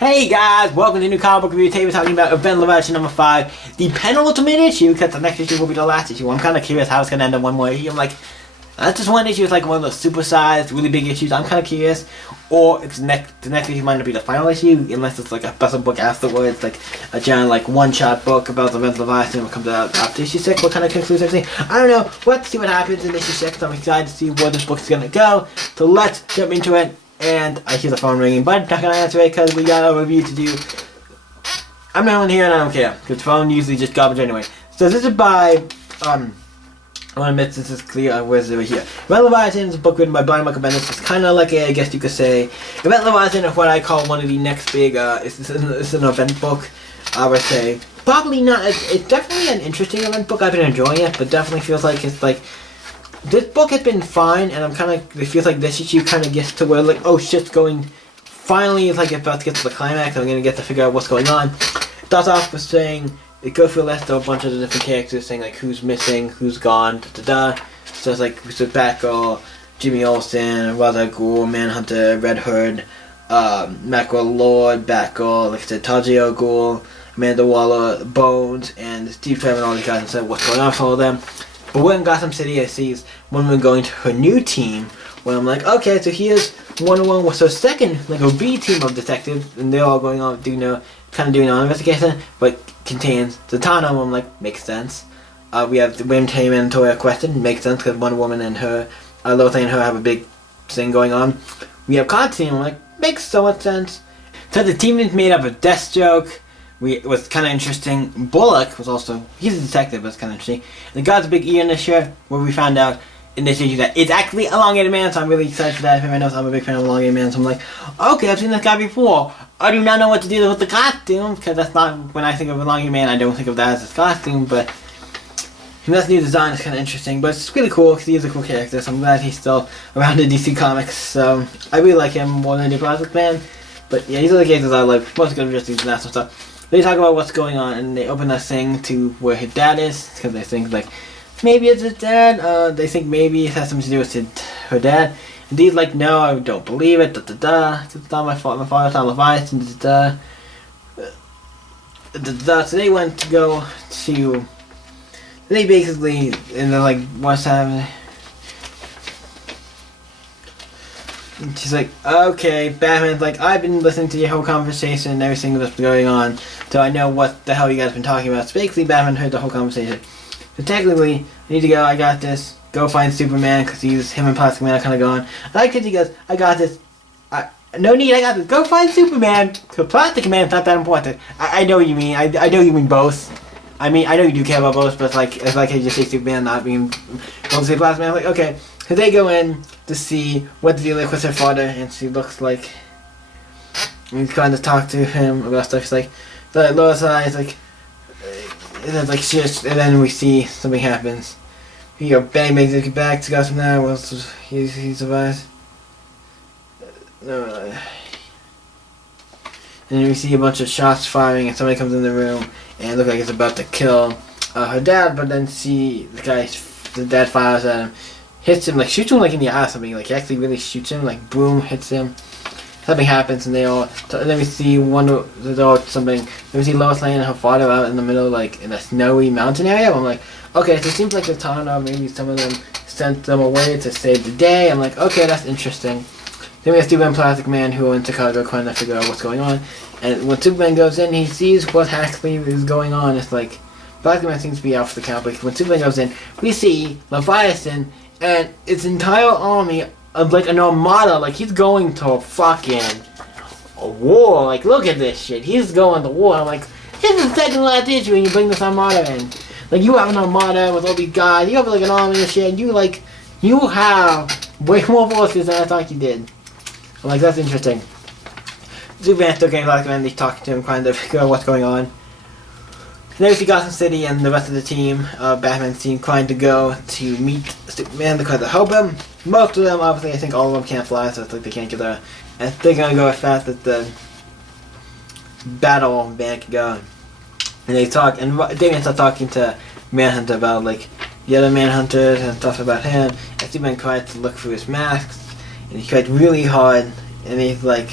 Hey guys, welcome to the new comic book review. Today we're talking about Event Leviathan number 5, the penultimate issue, because the next issue will be the last issue. I'm kind of curious how it's going to end up one more issue. I'm like, that's just one issue. It's like one of those super-sized, really big issues. I'm kind of curious. Or it's the next issue might not be the final issue, unless it's like a special book afterwards, like a giant like one-shot book about the Event Leviathan that comes out after issue 6. What kind of concludes everything? I don't know. Let's see what happens in issue 6. I'm excited to see where this book is going to go. So let's jump into it. And I hear the phone ringing, but I'm not going to answer it because we got a review to do. I'm not on here and I don't care, because the phone usually just garbage anyway. So this is by, I want to admit this is clear, where's it over here? Event Leviathan is a book written by Brian Michael Bendis. It's kind of like I guess you could say, Event Leviathan is what I call one of the next big, it's an event book, I would say. Probably not, it's definitely an interesting event book, I've been enjoying it, but definitely feels like it's like, this book has been fine, and it feels like this issue kind of gets to where, like, oh, shit's going, finally, it's like about to get to the climax, I'm gonna get to figure out what's going on. It starts off with saying, it goes through a list of a bunch of the different characters, saying, like, who's missing, who's gone, da-da-da. So it's like, so Batgirl, Jimmy Olsen, Ra's al Ghul, Manhunter, Red Hood, Mackerel Lord, Batgirl, like I said, Taji al Ghul, Amanda Waller, Bones, and Steve Trevor, and all these guys, and said what's going on with all of them. But when in Gotham City, I see Wonder Woman going to her new team, where I'm like, okay, so here's Wonder Woman with her second, like a B team of detectives, and they're all going on doing their investigation, but contains Zatanna. I'm like, makes sense. We have William Tame and Toya Question, makes sense because Wonder Woman and her, Lois Lane and her have a big thing going on. We have Constantine. I'm like, makes so much sense. So the team is made up of Deathstroke. It was kind of interesting. Bullock was also, he's a detective, but it's kind of interesting. And the God's Big E in this year, where we found out in this issue that it's actually Elongated Man, so I'm really excited for that. If anyone knows, I'm a big fan of Elongated Man, so I'm like, okay, I've seen this guy before. I do not know what to do with the costume, because that's not, when I think of Elongated Man, I don't think of that as his costume, but this new design is kind of interesting, but it's really cool, because he's a cool character, so I'm glad he's still around in DC Comics, so I really like him more than the Plastic Man, but yeah, these are the characters I like, most of them just these national stuff. They talk about what's going on, and they open that thing to where his dad is, because they think, like, maybe it's his dad, they think maybe it has something to do with her dad, and he's like, no, I don't believe it, da-da-da, it's not my fault, my father's not Leviathan, da-da-da, da-da-da, so they went to go to, they basically, and they're like, what's happening? And she's like, okay, Batman's like, I've been listening to your whole conversation and everything that's going on, so I know what the hell you guys have been talking about. So basically, Batman heard the whole conversation. So technically, I need to go, I got this, go find Superman, because him and Plastic Man are kind of gone. I like that he goes, I got this, no need, I got this, go find Superman, because Plastic Man's not that important. I know what you mean, I know you mean both. I mean, I know you do care about both, but it's like you just say Superman, not being, don't say Plastic Man. I'm like, okay. So they go in to see what the deal is with her father, and she looks like, he's trying to talk to him about stuff. She's like, Lois is like, and then like shit, and then we see something happens. He bang makes it back to Gotham now. Well, he survives. No. And then we see a bunch of shots firing, and somebody comes in the room, and it looks like it's about to kill her dad. But then see the dad fires at him. Hits him, like shoots him like in the eye or something, like he actually really shoots him, like boom, hits him. Something happens and then we see something, then we see Lois Lane and her father out in the middle, like in a snowy mountain area. I'm like, okay, so it seems like the town, maybe some of them sent them away to save the day. I'm like, okay, that's interesting. Then we have Superman and Plastic Man who are in Chicago trying to figure out what's going on. And when Superman goes in, he sees what actually is going on. It's like, Plastic Man seems to be out for the count, but when Superman goes in, we see Leviathan and its entire army of like an armada, like he's going to fucking a war. Like, look at this shit. He's going to war. I'm like, this is the second last issue and you bring this armada in. Like, you have an armada with all these guys, you have like an army and shit, you have way more forces than I thought you did. I'm like, that's interesting. Superman's still getting Black Man, they talking to him, trying to figure out what's going on. And then we see Gotham City and the rest of the team, Batman's team, trying to go to meet Superman to try to help him. Most of them, obviously, I think all of them can't fly, so it's like they can't get there. And they're gonna go as fast as the battle man can go. And they talk, and Damian starts talking to Manhunter about, like, the other Manhunters and stuff about him. And Superman tries to look through his masks, and he tried really hard, and he's like,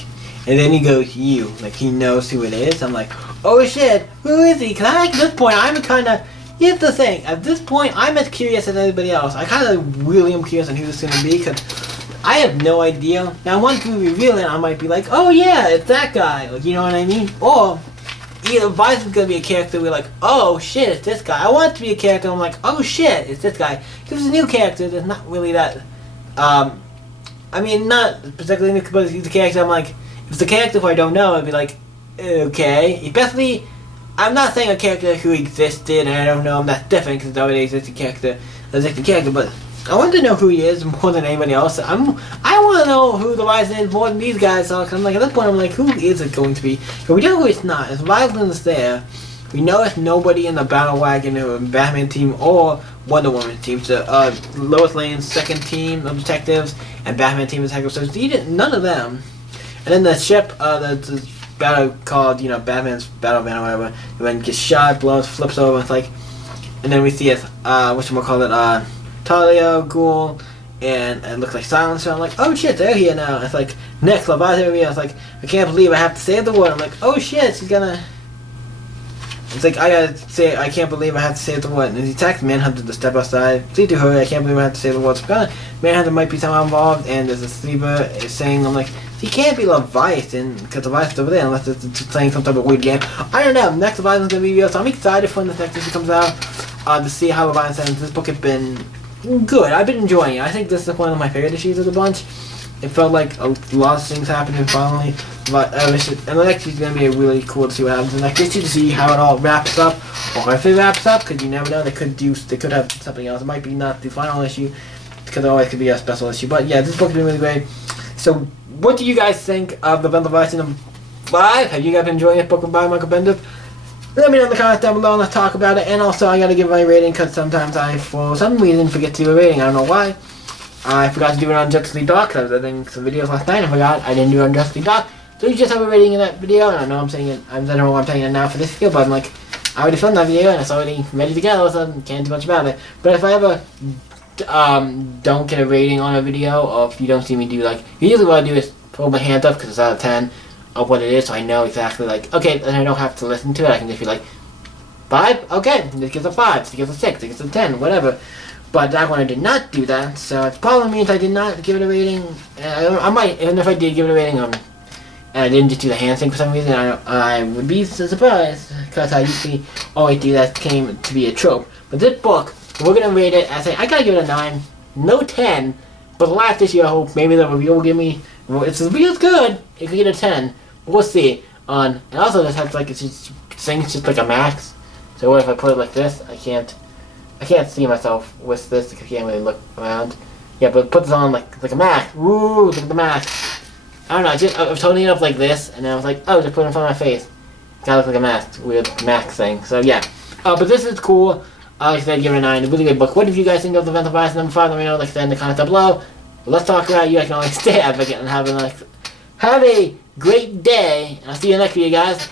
And then he goes, you. Like, he knows who it is. I'm like, oh shit, who is he? Because at this point, I'm kind of... Here's the thing. At this point, I'm as curious as anybody else. I kind of really am curious on who this is going to be, because I have no idea. Now, once we reveal it, I might be like, oh yeah, it's that guy. Like, you know what I mean? Or... either Bison's gonna be a character we're like, oh shit, it's this guy. I want it to be a character I'm like, oh shit, it's this guy. If it's a new character, there's not really that, I mean, not particularly new, but he's a character I'm like, if it's a character who I don't know, I'd be like, okay. Especially, I'm not saying a character who existed and I don't know him, that's different, because it's already existing character, but I want to know who he is more than anybody else. I want to know who the Leviathan is more than these guys are. Cause I'm like, at this point, I'm like, who is it going to be? But we know who it's not. If Leviathan's there, we know it's nobody in the Battle Wagon or Batman team or Wonder Woman team. So, Lois Lane's second team of detectives and Batman team of detectives. So it's none of them. And then the ship, the battle called, you know, Batman's Battle Van or whatever, when it gets shot, blows, flips over. It's like, and then we see it, whatchamacallit, Talia, Ghoul, and it looks like Silencer. I'm like, oh shit, they're here now. It's like, next, Leviathan here. It's like, I can't believe I have to save the world. I'm like, oh shit, she's gonna... It's like, I gotta say, I can't believe I have to save the world. And he attacks Manhunter to step outside. Say to her, I can't believe I have to save the world. So Manhunter might be somehow involved, and there's a sleeper saying, I'm like, he can't be Leviathan, because Leviathan's over there, unless it's playing some type of weird game. I don't know, next Leviathan's gonna be real, so I'm excited for when the next issue comes out, to see how Leviathan, this book has been good. I've been enjoying it. I think this is one of my favorite issues of the bunch. It felt like a lot of things happened and finally, but and the next issue is going to be really cool to see what happens in the next issue, to see how it all wraps up, or if it wraps up, because you never know, they could have something else. It might be not the final issue, because it always could be a special issue. But yeah, this book has been really great. So, what do you guys think of the Leviathan 5? Have you guys been enjoying this book by Michael Bendis? Let me know in the comments down below and let's talk about it. And also, I gotta give my rating because sometimes I, for some reason, forget to do a rating. I don't know why. I forgot to do it on Justice League Dark because I was editing some videos last night and I forgot I didn't do it on Justice League Dark. So you just have a rating in that video. And I know I'm saying it, I don't know why I'm saying it now for this video, but I'm like, I already filmed that video and it's already ready to go, so I can't do much about it. But if I ever don't get a rating on a video, or if you don't see me do like, usually what I do is hold my hand up because it's out of 10. Of what it is, so I know exactly, like, okay, then I don't have to listen to it. I can just be like, 5? Okay, this gives a 5, this gives a 6, this gives a 10, whatever. But that one I did not do that, so it probably means I did not give it a rating. I might, and if I did give it a rating, and I didn't just do the hand thing for some reason, I would be surprised, because I usually always do that, came to be a trope. But this book, we're going to rate it, I gotta give it a 9, no 10, but the last issue I hope, maybe the review will give me, well, it's good, it could get a 10. We'll see. And also this has like, it's just like a max. So what if I put it like this? I can't see myself with this because I can't really look around. Yeah, but put this on like a max. Woo, look at the max. I don't know, I was holding it up like this and then I was like, oh, just put it in front of my face. Gotta look like a max, weird max thing. So yeah. But this is cool. Like I said, give it a 9. A really good book. What did you guys think of the Leviathan number 5? Let me know, like I said, in the comments down below. But let's talk about it. You guys can always stay advocate and have a great day, and I'll see you next video, guys.